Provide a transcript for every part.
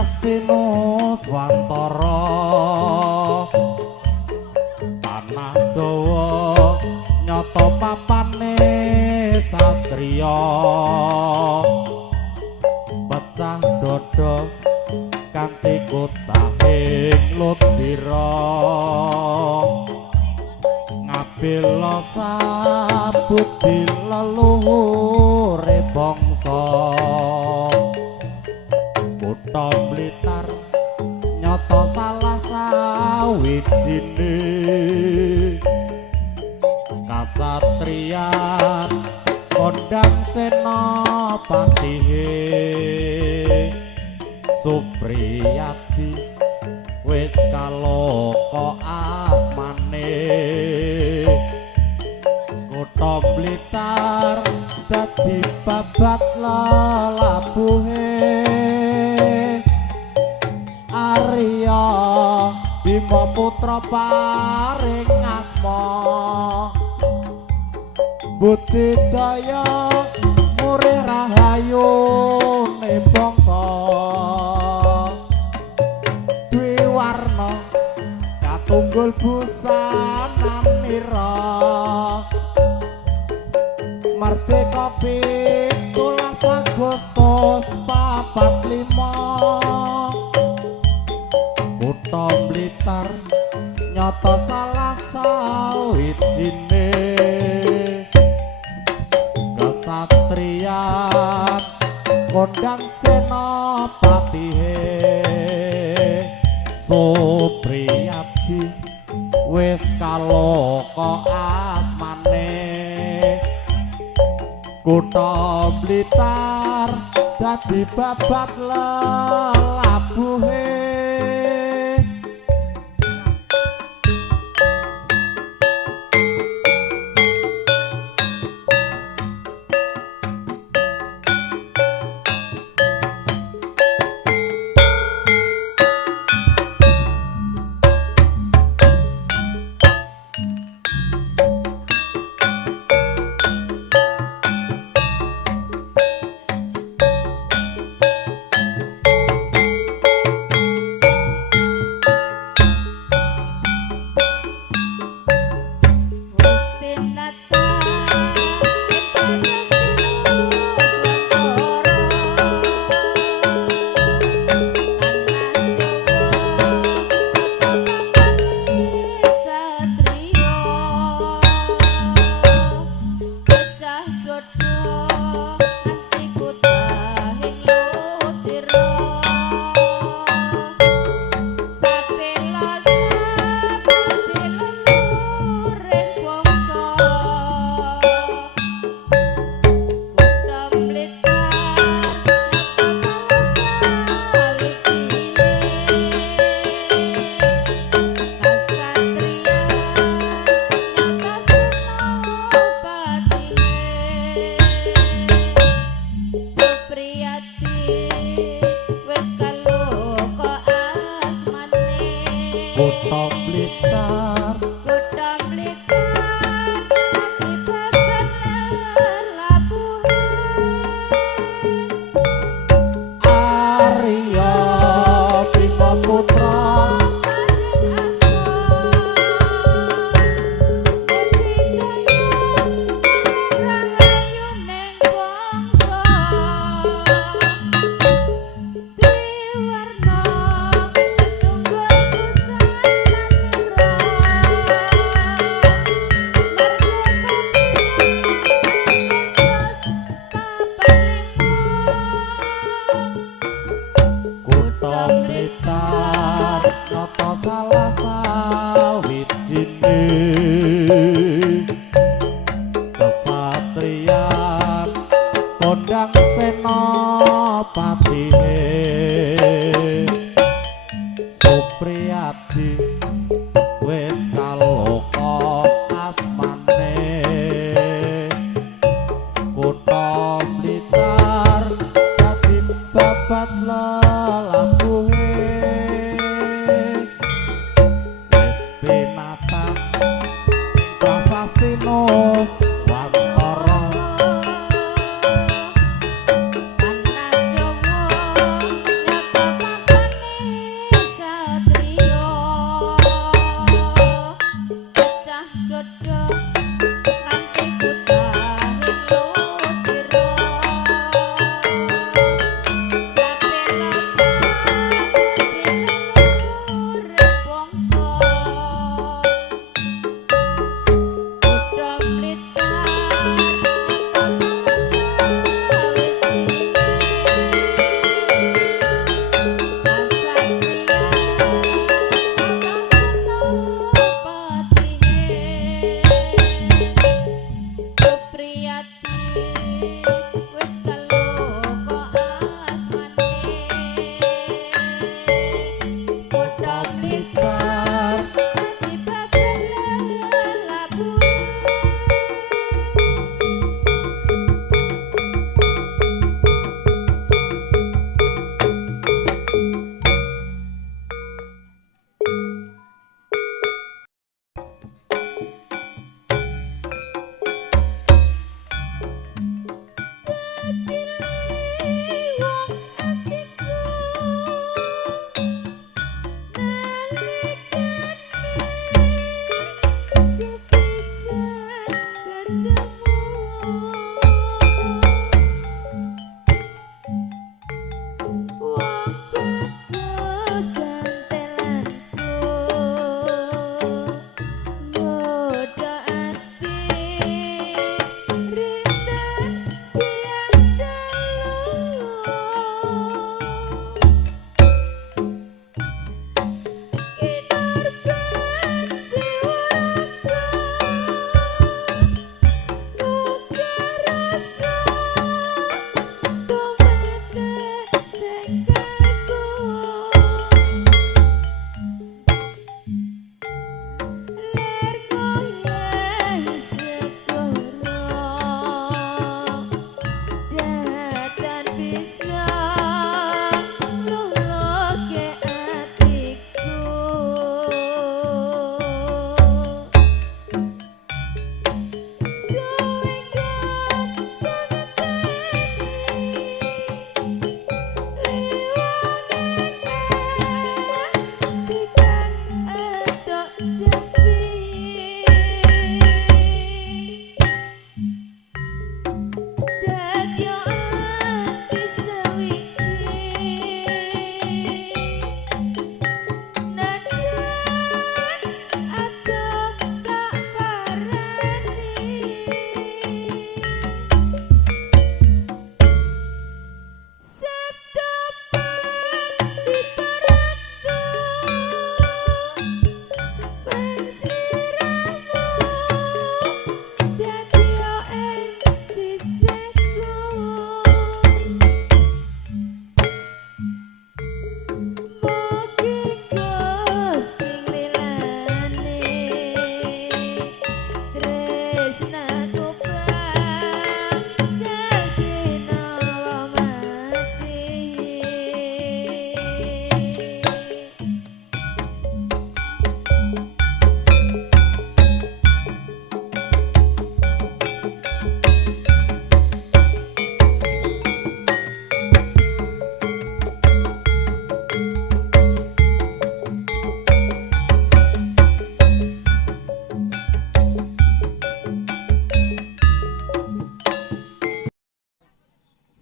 Prasastinus Wantara tanah Jawa nyata papane satriya pecah dada kanthi kutahing ludira ngabela sabudi leluhure bangsa Kutha Blitar nyata salah sawijine kasatriyan kondang senopatihe Supriyadi wis kaloka asmane Kutha Blitar dadi babat lelabuhe Arya Bima putra paring asma budidaya murih rahayu ne bangsa duwe warna katunggul busana mira merdeka 17 Agustus 45 Kutha Blitar nyata salah sawijine kasatriyan kondang senopatihe Supriyadi wis kaloka asmane Kutha Blitar dadi babat lelabuhe Kutha Blitar dadi babat lelabuhe Arya Bima putra Blitar nyata salah sawijine kasatriyan kondang senopatihe Supriyadi wis kaloka asmane Kutha Blitar dadi babat lelabuhe Prasastinus Wantara tanah Jawa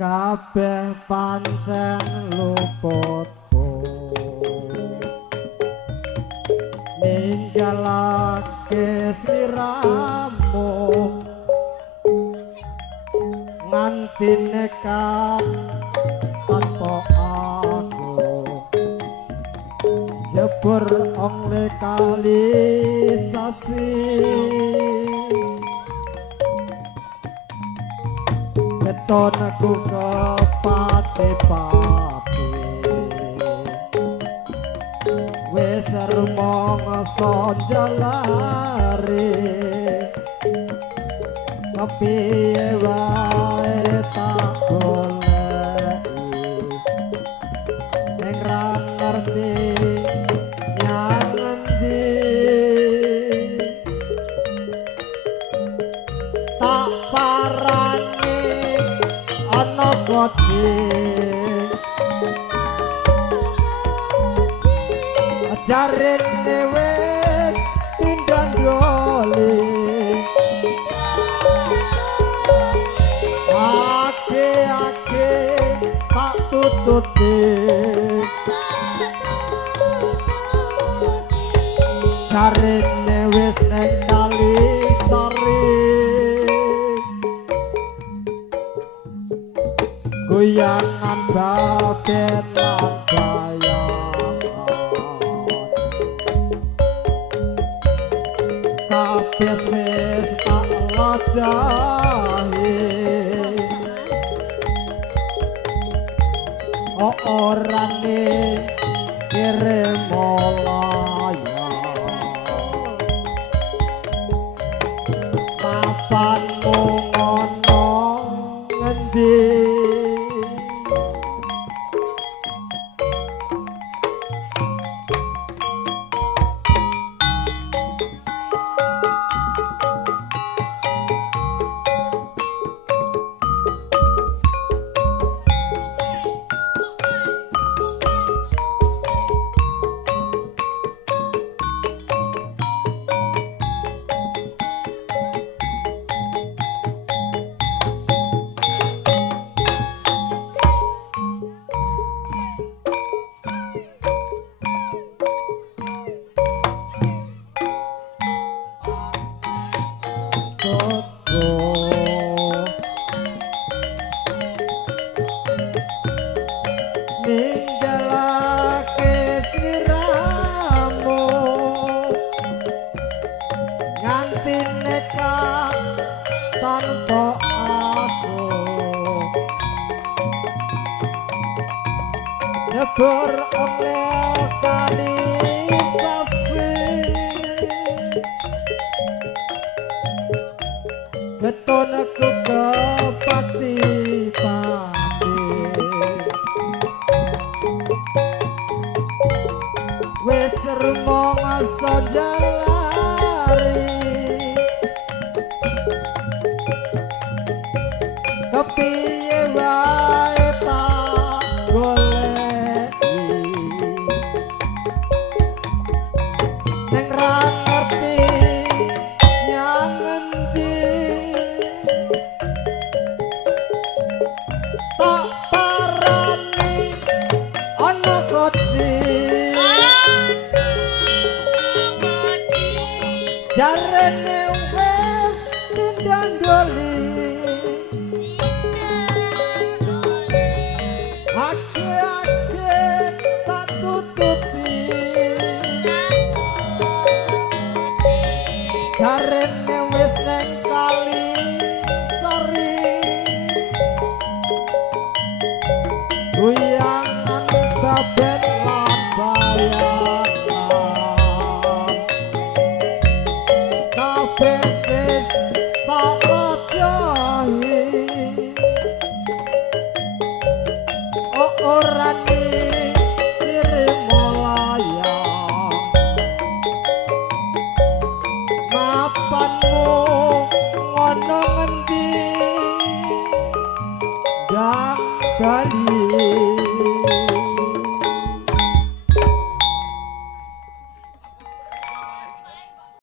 kabeh pancen luputku ninggalake sliramu nganti nekat tanpa aku jebur oleh kali sasi keton aku ke pati-pati wis rumong sonjalari kepiye wae tak goleki ning ra ngerti nyang endi tak parani ana koci jarene wis pindah doli ake tak tututi jarene wis ning kali sari goyangan babet lan bayangan kabeh wis tak lajahi orane kirim melayani papanmu ngono ngendi ninggalake sliramu nganti nekat tanpa aku nyebur oleh kali sasi keton aku ke pati-pati wis rumong sonjalari kepiye wae tak goleki ning ra ngerti nyang endi tak parani ana koci jarene wis pindah doli ake tak tututi jarene wis neng kali sari goyangan babet lan bayangan kabeh wis tak lajahi orane kirim melayani mapanmu ngono ngendi dan bali